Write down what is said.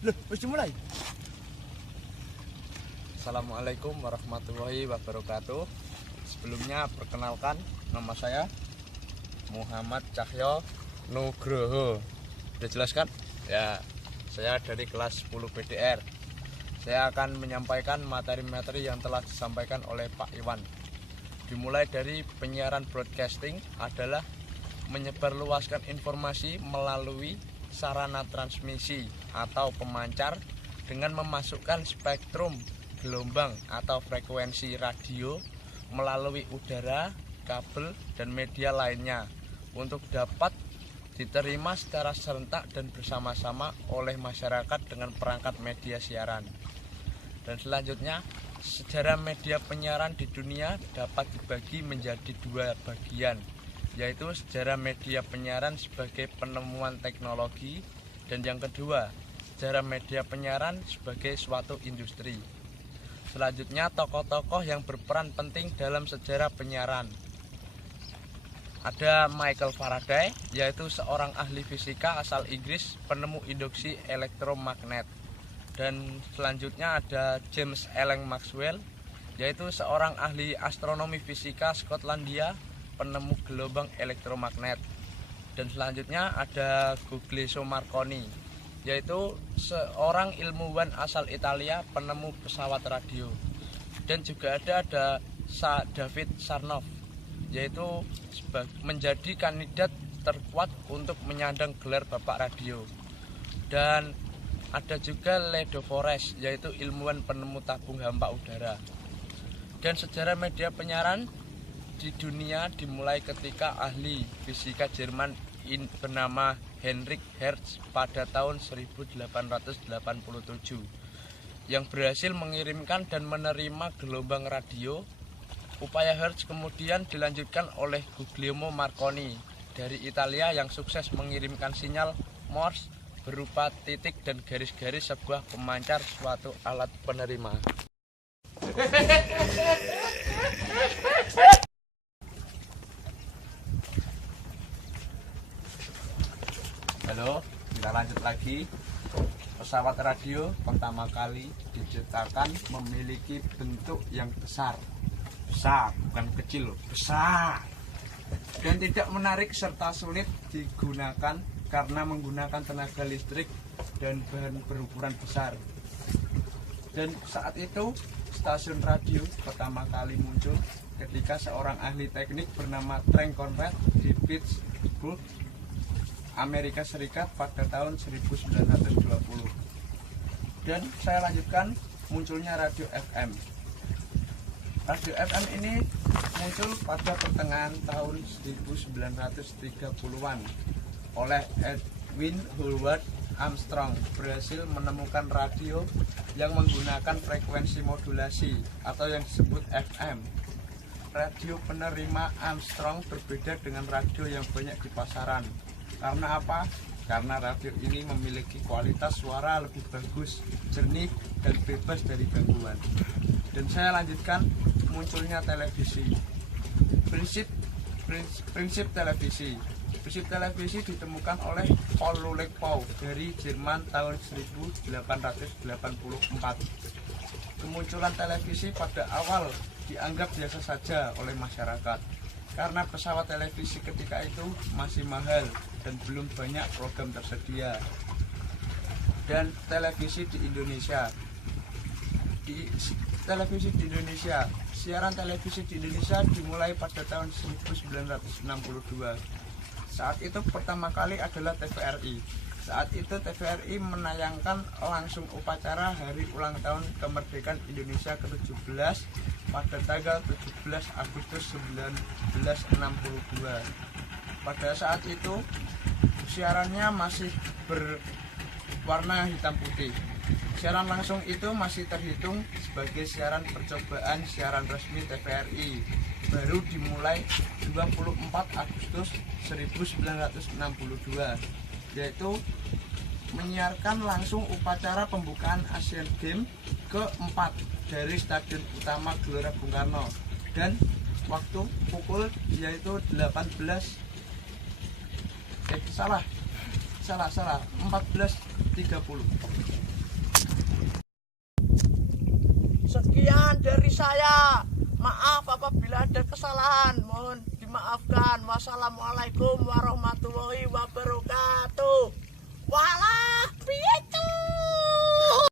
Loh, wis dimulai. Assalamualaikum warahmatullahi wabarakatuh. Sebelumnya perkenalkan, nama saya Muhammad Cahyo Nugroho. Sudah jelas kan? Ya, saya dari kelas 10 PDR. Saya akan menyampaikan materi-materi yang telah disampaikan oleh Pak Iwan. Dimulai dari penyiaran broadcasting adalah menyebarluaskan informasi melalui sarana transmisi atau pemancar dengan memasukkan spektrum gelombang atau frekuensi radio melalui udara, kabel, dan media lainnya untuk dapat diterima secara serentak dan bersama-sama oleh masyarakat dengan perangkat media siaran. Dan selanjutnya, sejarah media penyiaran di dunia dapat dibagi menjadi dua bagian, yaitu sejarah media penyiaran sebagai penemuan teknologi, dan yang kedua, sejarah media penyiaran sebagai suatu industri. Selanjutnya, tokoh-tokoh yang berperan penting dalam sejarah penyiaran. Ada Michael Faraday, yaitu seorang ahli fisika asal Inggris, penemu induksi elektromagnet. Dan selanjutnya ada James Allen Maxwell, yaitu seorang ahli astronomi fisika Skotlandia, penemu gelombang elektromagnet. Dan selanjutnya ada Guglielmo Marconi, yaitu seorang ilmuwan asal Italia, penemu pesawat radio. Dan juga ada David Sarnoff, yaitu menjadi kandidat terkuat untuk menyandang gelar Bapak Radio. Dan ada juga Leo Forest, yaitu ilmuwan penemu tabung hampa udara. Dan sejarah media penyiaran di dunia dimulai ketika ahli fisika Jerman bernama Heinrich Hertz pada tahun 1887 yang berhasil mengirimkan dan menerima gelombang radio. Upaya Hertz kemudian dilanjutkan oleh Guglielmo Marconi dari Italia yang sukses mengirimkan sinyal Morse berupa titik dan garis-garis sebuah pemancar suatu alat penerima. Halo, kita lanjut lagi. Pesawat radio pertama kali diciptakan memiliki bentuk yang besar, bukan kecil loh, besar, dan tidak menarik serta sulit digunakan karena menggunakan tenaga listrik dan bahan berukuran besar. Dan saat itu stasiun radio pertama kali muncul ketika seorang ahli teknik bernama Frank Conrad di Pittsburgh, Amerika Serikat pada tahun 1920. Dan saya lanjutkan munculnya radio FM. Radio FM ini muncul pada pertengahan tahun 1930-an oleh Edwin Howard Armstrong, berhasil menemukan radio yang menggunakan frekuensi modulasi atau yang disebut FM. Radio penerima Armstrong berbeda dengan radio yang banyak di pasaran. Karena apa? Karena radio ini memiliki kualitas suara lebih bagus, jernih, dan bebas dari gangguan. Dan saya lanjutkan munculnya televisi. Prinsip televisi. Prinsip televisi ditemukan oleh Paul Lulek-Pau dari Jerman tahun 1884. Kemunculan televisi pada awal dianggap biasa saja oleh masyarakat karena pesawat televisi ketika itu masih mahal dan belum banyak program tersedia. Dan televisi di Indonesia, siaran televisi di Indonesia dimulai pada tahun 1962. Saat itu pertama kali adalah TVRI. Saat itu TVRI menayangkan langsung upacara hari ulang tahun kemerdekaan Indonesia ke-17 pada tanggal 17 Agustus 1962. Pada saat itu siarannya masih berwarna hitam putih. Siaran langsung itu masih terhitung sebagai siaran percobaan siaran resmi TVRI. Baru dimulai 24 Agustus 1962, yaitu menyiarkan langsung upacara pembukaan Asian Games ke-4 dari Stadion Utama Gelora Bung Karno, dan waktu pukul yaitu 14.30. Sekian dari saya. Maaf apabila ada kesalahan, mohon dimaafkan. Wassalamualaikum warahmatullahi wabarakatuh.